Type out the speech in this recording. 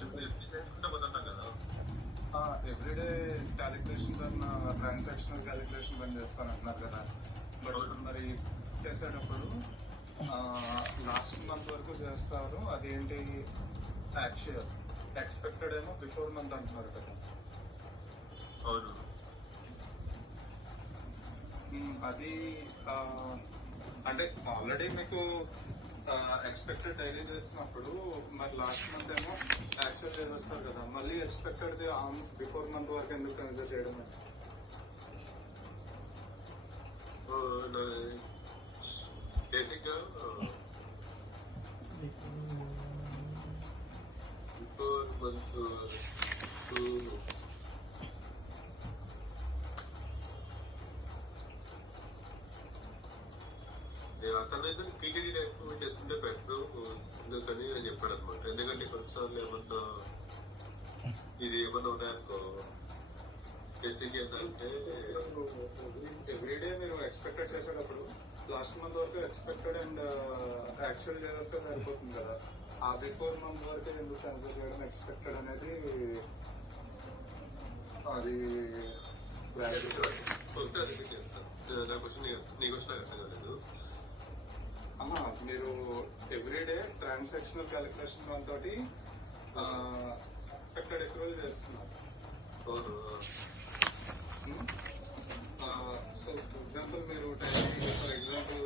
చేసుకుంటే పోతుంటాం కదా. Everyday calculation కన్నా ట్రాన్సాక్షనల్ క్యాలిక్యులేషన్ పని చేస్తాను అంటున్నారు కదా. బట్ మరి చేసేటప్పుడు లాస్ట్ మంత్ వరకు చేస్తారు, అదేంటి యాక్చువల్ ఎక్స్పెక్టెడ్ ఏమో బిఫోర్ మంత్ అంటున్నారు కదా. అవును, అది అంటే ఆల్రెడీ మీకు ఎక్స్పెక్టెడ్ డైలీ చేసినప్పుడు మరి లాస్ట్ మంత్ ఏమో యాక్చువల్ చేసేస్తారు కదా, మళ్ళీ ఎక్స్పెక్టెడ్ బిఫోర్ మంత్ వరకు ఎందుకు కన్సిడర్ చేయడం అంటే బేసిక్ గా బిఫోర్ మంత్ అతనైతే పీటీడీ టైప్ చేసుకుంటే బెటర్ ఎందుకని నేను చెప్పాడు అనమాట. ఎందుకంటే కొన్నిసార్లు ఏమన్నా ఇది ఏమన్నా ఉన్నాయనుకో బేసిక్ ఏంటంటే ఎవ్రీడే మీరు ఎక్స్పెక్టెడ్ చేసేటప్పుడు లాస్ట్ మంత్ వరకు ఎక్స్పెక్టెడ్ అండ్ యాక్చువల్ చేస్తే సరిపోతుంది కదా. ఆ బిఫోర్ మంత్ వరకు ఎందుకు కన్సిడర్ చేయడం ఎక్స్పెక్టెడ్ అనేది అది ఒకసారి చేస్తాను. నా క్వశ్చన్ నీ క్వశ్చన్ నాకు అర్థం కాలేదు. మీరు ఎవ్రీడే ట్రాన్సాక్షనల్ క్యాలిక్యులేషన్ తోటి ఎక్స్పెక్టెడ్ ఎక్రూవల్ చేస్తున్నారు. సో ఫర్ ఎగ్జాంపుల్ మీరు ఫర్ ఎగ్జాంపుల్